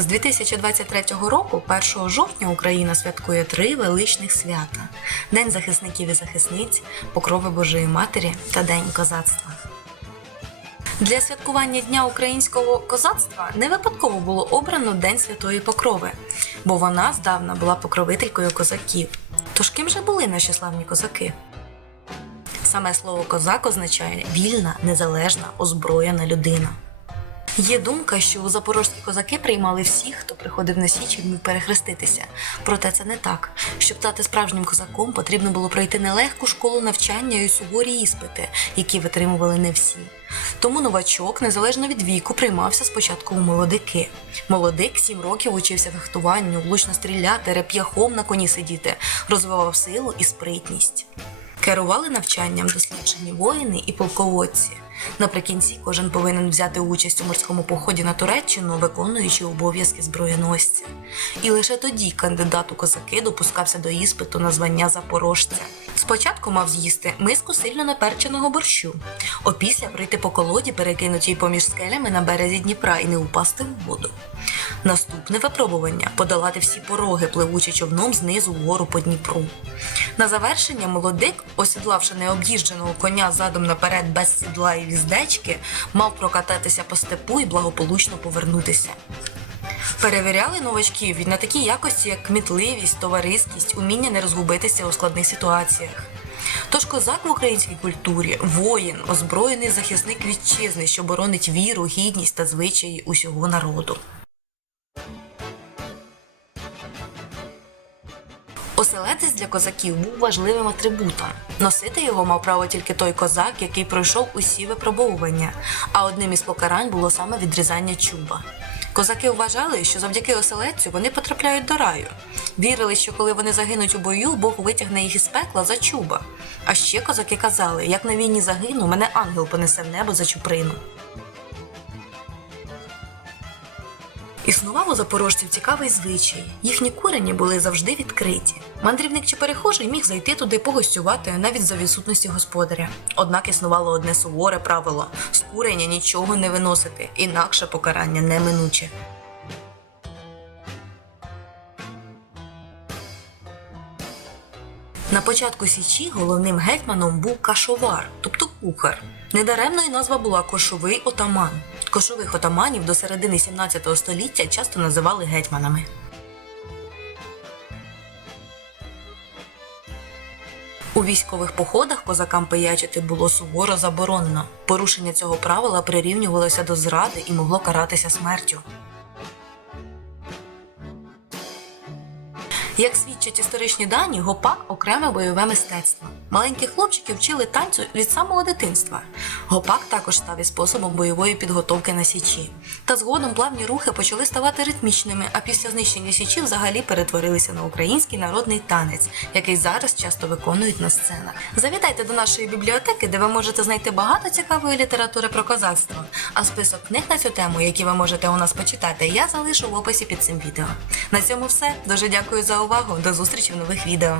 З 2023 року, 1 жовтня, Україна святкує три величних свята: День захисників і захисниць, Покрови Божої Матері та День козацтва. Для святкування Дня українського козацтва не випадково було обрано День Святої Покрови, бо вона здавна була покровителькою козаків. Тож ким же були наші славні козаки? Саме слово козак означає вільна, незалежна, озброєна людина. Є думка, що запорожські козаки приймали всіх, хто приходив на січ і вмів перехреститися. Проте це не так. Щоб стати справжнім козаком, потрібно було пройти нелегку школу навчання і суворі іспити, які витримували не всі. Тому новачок, незалежно від віку, приймався спочатку у молодики. Молодик сім років учився фехтуванню, влучно стріляти, реп'яхом на коні сидіти, розвивав силу і спритність. Керували навчанням досліджені воїни і полководці. Наприкінці кожен повинен взяти участь у морському поході на Туреччину, виконуючи обов'язки зброєносця. І лише тоді кандидат у козаки допускався до іспиту на звання запорожця. Спочатку мав з'їсти миску сильно наперченого борщу, опісля пройти по колоді, перекинутій поміж скелями на березі Дніпра і не упасти в воду. Наступне випробування подолати всі пороги, пливучи човном знизу вгору по Дніпру. На завершення молодик, осідлавши необ'їждженого коня задом наперед без сідла і віздечки, мав прокататися по степу і благополучно повернутися. Перевіряли новачків на такі якості, як кмітливість, товариськість, уміння не розгубитися у складних ситуаціях. Тож козак в українській культурі воїн, озброєний захисник вітчизни, що боронить віру, гідність та звичаї усього народу. Оселедець для козаків був важливим атрибутом. Носити його мав право тільки той козак, який пройшов усі випробовування, а одним із покарань було саме відрізання чуба. Козаки вважали, що завдяки оселедцю вони потрапляють до раю. Вірили, що коли вони загинуть у бою, Бог витягне їх із пекла за чуба. А ще козаки казали: як на війні загину, мене ангел понесе в небо за чуприну. Існував у запорожців цікавий звичай. Їхні курені були завжди відкриті. Мандрівник чи перехожий міг зайти туди погостювати навіть за відсутності господаря. Однак існувало одне суворе правило: з куреня нічого не виносити, інакше покарання неминуче. На початку січі головним гетьманом був кашовар, тобто кухар. Недаремно й назва була кошовий отаман. Кошових отаманів до середини 17 століття часто називали гетьманами. У військових походах козакам пиячити було суворо заборонено. Порушення цього правила прирівнювалося до зради і могло каратися смертю. Як свідчать історичні дані, гопак окреме бойове мистецтво. Маленьких хлопчиків вчили танцю від самого дитинства. Гопак також став і способом бойової підготовки на січі. Та згодом плавні рухи почали ставати ритмічними, а після знищення січі взагалі перетворилися на український народний танець, який зараз часто виконують на сценах. Завітайте до нашої бібліотеки, де ви можете знайти багато цікавої літератури про козацтво. А список книг на цю тему, які ви можете у нас почитати, я залишу в описі під цим відео. На цьому все. Дуже дякую за увагу. До зустрічі в нових відео.